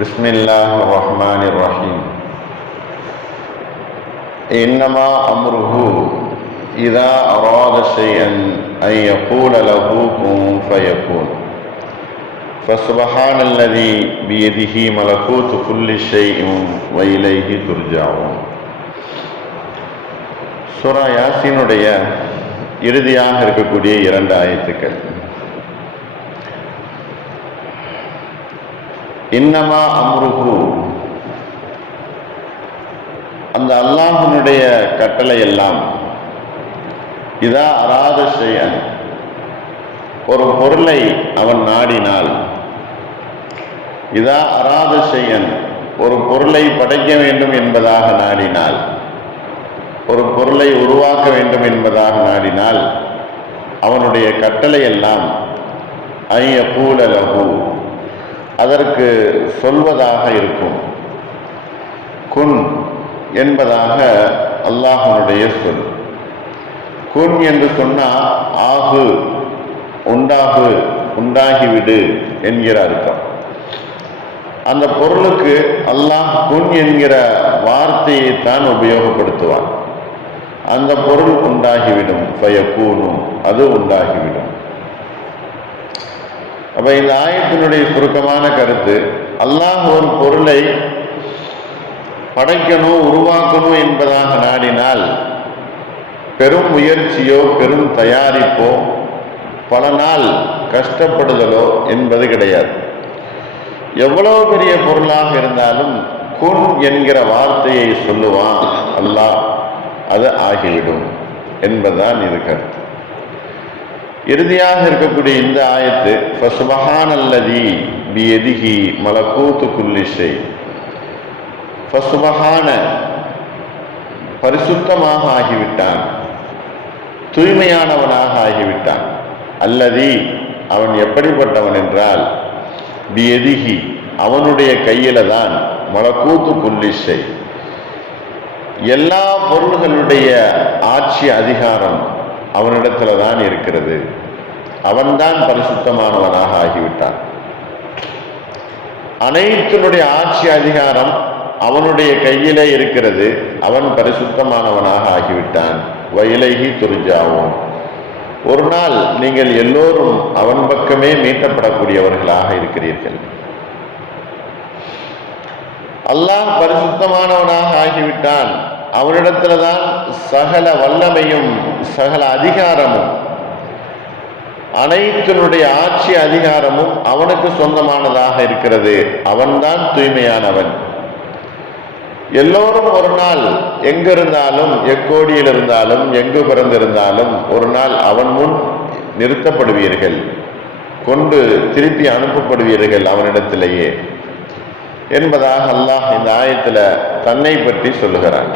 بسم الله الرحمن الرحيم إنما أمره إذا أراد شيئا أن يقول له كن فيكون فسبحان الذي بيده ملكوت كل شيء وإليه ترجعون சூரா யாசினுடைய இறுதியாக இருக்கக்கூடிய இரண்டு ஆயத்துக்கள் இன்னமா அம்ருகு அந்த அல்லாஹனுடைய கட்டளை எல்லாம் இதா அராத செய்யன் ஒரு பொருளை அவன் நாடினால் இதா அராத செய்யன் ஒரு பொருளை படைக்க வேண்டும் என்பதாக நாடினால் ஒரு பொருளை உருவாக்க வேண்டும் என்பதாக நாடினால் அவனுடைய கட்டளை எல்லாம் ஐய கூலலகு அதற்கு சொல்வதாக இருக்கும். குன் என்பதாக அல்லாஹனுடைய சொல். குன் என்று சொன்னால் ஆகு உண்டாகு உண்டாகிவிடு என்கிற அர்த்தம். அந்த பொருளுக்கு அல்லாஹ் குன் என்கிற வார்த்தையை தான் உபயோகப்படுத்துவான். அந்த பொருள் உண்டாகிவிடும். பயக்கூனும் அது உண்டாகிவிடும். அப்ப இந்த ஆயத்தினுடைய சுருக்கமான கருத்து அல்லாஹ் ஒரு பொருளை படைக்கணும் உருவாக்கணும் என்பதாக நாடினால் பெரும் முயற்சியோ பெரும் தயாரிப்போ பல நாள் கஷ்டப்படுதலோ என்பது கிடையாது. எவ்வளவு பெரிய பொருளாக இருந்தாலும் குன் என்கிற வார்த்தையை சொல்லுவான் அல்லாஹ் அது ஆகிவிடும் என்பதுதான் இது கருத்து. இறுதியாக இருக்கக்கூடிய இந்த ஆயத்து ஃபசுபஹானல்லதி பி எதிகி மலக்கூத்து குல்லிஷை ஃபசுபஹான பரிசுத்தமாக ஆகிவிட்டான் தூய்மையானவனாக ஆகிவிட்டான். அல்லதி அவன் எப்படிப்பட்டவன் என்றால் பி எதிகி அவனுடைய கையில தான் மலக்கூத்து குல்லிஷை எல்லா பொருள்களுடைய ஆட்சி அதிகாரம் அவனிடத்துல தான் இருக்கிறது. அவன்தான் பரிசுத்தமானவனாக ஆகிவிட்டான். அனைத்தினுடைய ஆட்சி அதிகாரம் அவனுடைய கையிலே இருக்கிறது. அவன் பரிசுத்தமானவனாக ஆகிவிட்டான். வயலகி துரிஞ்சாவும் ஒரு நாள் நீங்கள் எல்லோரும் அவன் பக்கமே மீட்டப்படக்கூடியவர்களாக இருக்கிறீர்கள். அல்லாஹ் பரிசுத்தமானவனாக ஆகிவிட்டான். அவனிடத்துல தான் சகல வல்லமையும் சகல அதிகாரமும் அனைத்தினுடைய ஆட்சி அதிகாரமும் அவனுக்கு சொந்தமானதாக இருக்கிறது. அவன்தான் தூய்மையானவன். எல்லோரும் ஒரு நாள் எங்கிருந்தாலும் எக்கோடியில் இருந்தாலும் எங்கு பிறந்திருந்தாலும் ஒரு நாள் அவன் முன் நிறுத்தப்படுவீர்கள். கொண்டு திருப்பி அனுப்பப்படுவீர்கள் அவனிடத்திலேயே. என்பதாக அல்லாஹ் இந்த ஆயத்தில் தன்னை பற்றி சொல்லுகிறான்.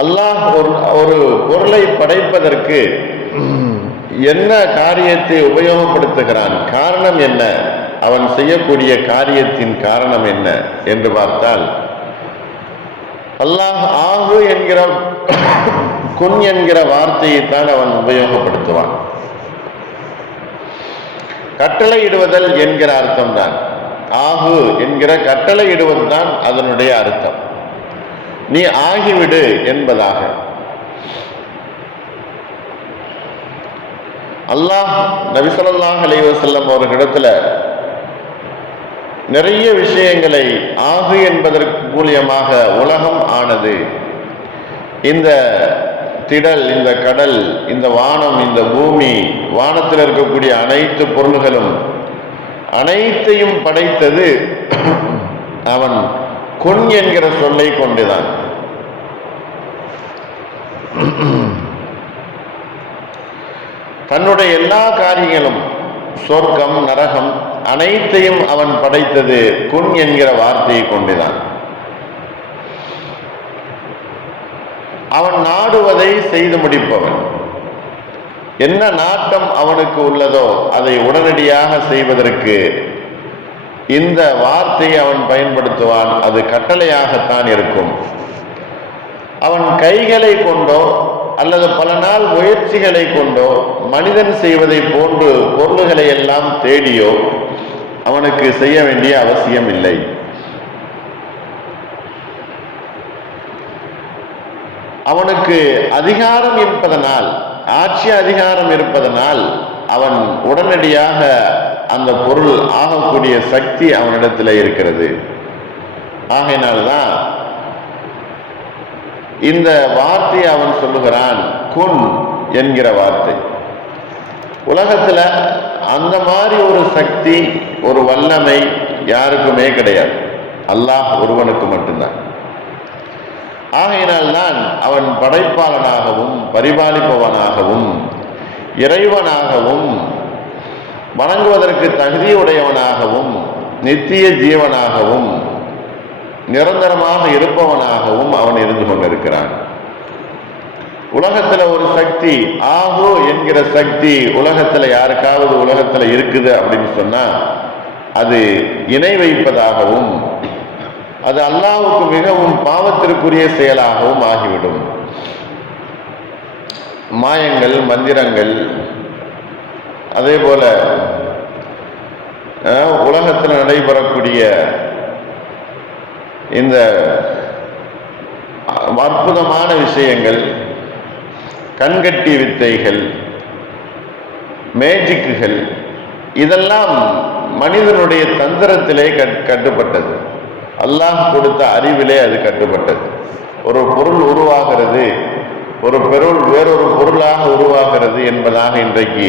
அல்லாஹ் ஒரு ஒரு பொருளை படைப்பதற்கு என்ன காரியத்தை உபயோகப்படுத்துகிறான்? காரணம் என்ன? அவன் செய்யக்கூடிய காரியத்தின் காரணம் என்ன என்று பார்த்தால் அல்லாஹ் ஆகு என்கிற குன் என்கிற வார்த்தையைத்தான் அவன் உபயோகப்படுத்துவான். கட்டளை இடுவதல் என்கிற அர்த்தம்தான். ஆகு என்கிற கட்டளை இடுவதுதான் அதனுடைய அர்த்தம். நீ ஆகிவிடு என்பதாக. அல்லாஹ் நபிசல்லாஹ் அலைவசல்லம் அவர்களிடத்துல நிறைய விஷயங்களை ஆகு என்பதற்கு மூலியமாக உலகம் ஆனது. இந்த திடல் இந்த கடல் இந்த வானம் இந்த பூமி வானத்தில் இருக்கக்கூடிய அனைத்து பொருள்களும் அனைத்தையும் படைத்தது அவன் கொன் என்கிற சொல்லை கொண்டுதான். தன்னுடைய எல்லா காரியங்களும் சொர்க்கம் நரகம் அனைத்தையும் அவன் படைத்தது குன் என்கிற வார்த்தையை கொண்டுதான். அவன் நாடுவதை செய்து முடிப்பவன். என்ன நாட்டம் அவனுக்கு உள்ளதோ அதை உடனடியாக செய்வதற்கு இந்த வார்த்தையை அவன் பயன்படுத்துவான். அது கட்டளையாகத்தான் இருக்கும். அவன் கைகளை கொண்டோ அல்லது பல நாள் முயற்சிகளை கொண்டோ மனிதன் செய்வதை போன்று பொருள்களை எல்லாம் தேடியோ அவனுக்கு செய்ய வேண்டிய அவசியம் இல்லை. அவனுக்கு அதிகாரம் இருப்பதனால் ஆட்சி அதிகாரம் இருப்பதனால் அவன் உடனடியாக அந்த பொருள் ஆகக்கூடிய சக்தி அவனிடத்தில் இருக்கிறது. ஆகையினால்தான் இந்த வார்த்தையை அவன் சொல்லுகிறான் குன் என்கிற வார்த்தை. உலகத்துல அந்த மாதிரி ஒரு சக்தி ஒரு வல்லமை யாருக்குமே கிடையாது. அல்லாஹ் ஒருவனுக்கு மட்டும்தான். ஆகையினால்தான் அவன் படைப்பாளனாகவும் பரிபாலிப்பவனாகவும் இறைவனாகவும் வணங்குவதற்கு தகுதியுடையவனாகவும் நித்திய ஜீவனாகவும் நிரந்தரமாக இருப்பவனாகவும் அவன் இருந்து கொண்டிருக்கிறான். உலகத்துல ஒரு சக்தி ஆகோ என்கிற சக்தி உலகத்துல யாருக்காவது உலகத்துல இருக்குது அப்படின்னு சொன்னா அது இணை வைப்பதாகவும் அது அல்லாவுக்கு மிகவும் பாவத்திற்குரிய செயலாகவும் ஆகிவிடும். மாயங்கள் மந்திரங்கள் அதே போல உலகத்தில் நடைபெறக்கூடிய இந்த அற்புதமான விஷயங்கள் கண்கட்டி வித்தைகள் மேஜிக்குகள் இதெல்லாம் மனிதனுடைய தந்திரத்திலே கட் கட்டுப்பட்டது. அல்லாஹ் கொடுத்த அறிவிலே அது கட்டுப்பட்டது. ஒரு பொருள் உருவாகிறது ஒரு பொருள் வேறொரு பொருளாக உருவாகிறது என்பதாக இன்றைக்கு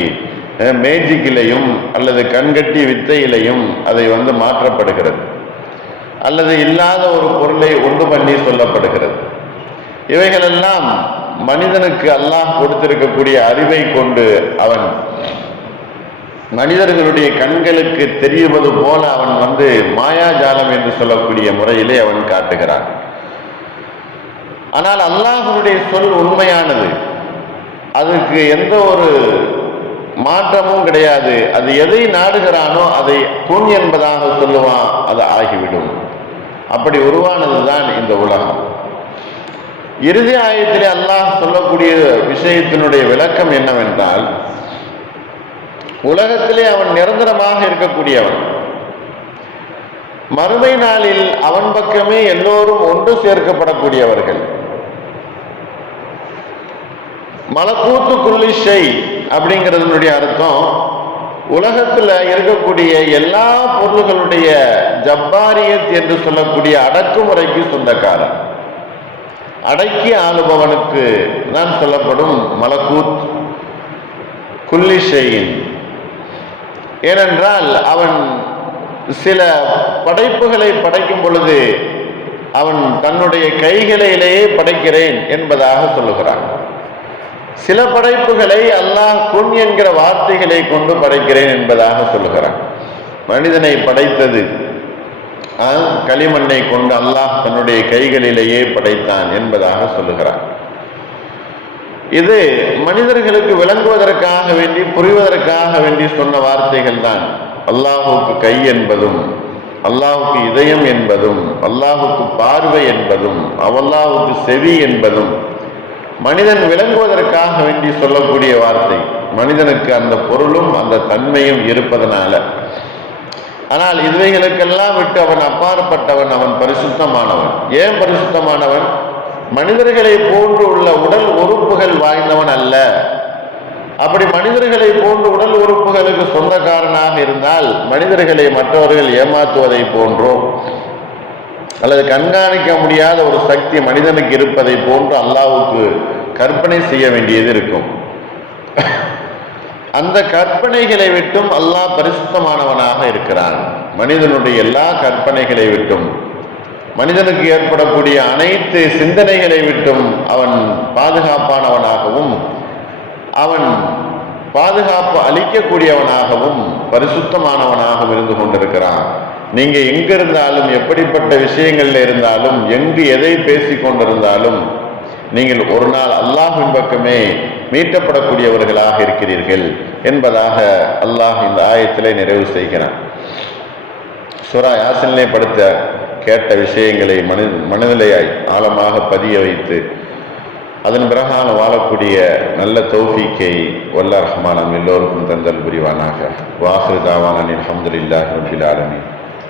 மேஜிக்கிலையும் அல்லது கண்கட்டி வித்தையிலையும் அதை வந்து மாற்றப்படுகிறது. அல்லது இல்லாத ஒரு பொருளை உண்டு பண்ணி சொல்லப்படுகிறது. இவைகளெல்லாம் மனிதனுக்கு அல்லாஹ் கொடுத்திருக்கக்கூடிய அறிவை கொண்டு அவன் மனிதர்களுடைய கண்களுக்கு தெரிவது போல அவன் வந்து மாயாஜாலம் என்று சொல்லக்கூடிய முறையிலே அவன் காட்டுகிறான். ஆனால் அல்லாஹனுடைய சொல் உண்மையானது. அதுக்கு எந்த ஒரு மாற்றமும் கிடையாது. அது எதை நாடுகிறானோ அதை குன் என்பதாக சொல்லுவான் அது ஆகிவிடும். அப்படி உருவானதுதான் இந்த உலகம். இறுதி ஆயத்திலே அல்லாஹ் சொல்லக்கூடிய விஷயத்தினுடைய விளக்கம் என்னவென்றால் உலகத்திலே அவன் நிரந்தரமாக இருக்கக்கூடியவன். மறுமை நாளில் அவன் பக்கமே எல்லோரும் ஒன்று சேர்க்கப்படக்கூடியவர்கள். மலக்கூத்து குல்லிஷை அப்படிங்கிறதுனுடைய அர்த்தம் உலகத்தில் இருக்கக்கூடிய எல்லா பொருள்களுடைய ஜப்பாரியத் என்று சொல்லக்கூடிய அடக்குமுறைக்கு சொந்தக்காரன். அடக்கி ஆளுபவனுக்கு தான் சொல்லப்படும் மலக்கூத் குல்லிஷையின். ஏனென்றால் அவன் சில படைப்புகளை படைக்கும் பொழுது அவன் தன்னுடைய கைகளிலேயே படைக்கிறேன் என்பதாக சொல்லுகிறான். சில படைப்புகளை அல்லாஹ் குன் என்கிற வார்த்தைகளை கொண்டு படைக்கிறேன் என்பதாக சொல்லுகிறான். மனிதனை படைத்தது. ஆ, களிமண்ணை கொண்டு அல்லாஹ் தன்னுடைய கைகளிலேயே படைத்தான் என்பதாக சொல்லுகிறான். இது மனிதர்களுக்கு விளங்குவதற்காக வேண்டி புரிவதற்காக வேண்டி சொன்ன வார்த்தைகள் தான். அல்லாஹுக்கு கை என்பதும் அல்லாஹுக்கு இதயம் என்பதும் அல்லாஹுக்கு பார்வை என்பதும் அவல்லாவுக்கு செவி என்பதும் மனிதன் விளங்குவதற்காக வேண்டி சொல்லக்கூடிய வார்த்தை. மனிதனுக்கு அந்த பொருளும் அந்த தன்மையும் இருப்பதனால. ஆனால் இதுவைகளுக்கெல்லாம் விட்டு அவன் அப்பாற்பட்டவன் அவன் பரிசுத்தமானவன். ஏன் பரிசுத்தமானவன்? மனிதர்களை போன்று உள்ள உடல் உறுப்புகள் வாய்ந்தவன் அல்ல. அப்படி மனிதர்களை போன்று உடல் உறுப்புகளுக்கு சொந்தக்காரனாக இருந்தால் மனிதர்களை மற்றவர்கள் ஏமாற்றுவதை போன்றோம். அல்லது கண்காணிக்க முடியாத ஒரு சக்தி மனிதனுக்கு இருப்பதை போன்று அல்லாவுக்கு கற்பனை செய்ய வேண்டியது இருக்கும். அந்த கற்பனைகளை விட்டும் அல்லாஹ் பரிசுத்தமானவனாக இருக்கிறான். மனிதனுடைய எல்லா கற்பனைகளை விட்டும் மனிதனுக்கு ஏற்படக்கூடிய அனைத்து சிந்தனைகளை விட்டும் அவன் பாதுகாப்பானவனாகவும் அவன் பாதுகாப்பு அளிக்கக்கூடியவனாகவும் பரிசுத்தமானவனாகவும் இருந்து கொண்டிருக்கிறான். நீங்க எங்க இருந்தாலும் எப்படிப்பட்ட விஷயங்கள்ல இருந்தாலும் எங்கு எதை பேசிக் கொண்டிருந்தாலும் நீங்கள் ஒரு நாள் அல்லாஹின் பக்கமே மீட்டப்படக்கூடியவர்களாக இருக்கிறீர்கள் என்பதாக அல்லாஹ் இந்த ஆயத்திலே நிறைவு செய்கிறான். சுரா யாசினிலே படுத்த கேட்ட விஷயங்களை மனி மனநிலையாய் ஆழமாக பதிய வைத்து அதன் பிறகான வாழக்கூடிய நல்ல தௌஃபீக்கை வல்ல ரஹ்மான் எல்லோருக்கும் தந்தல் புரிவானாக. வாசு தாவானின் அஹமதுல்லாஹ் ரபில்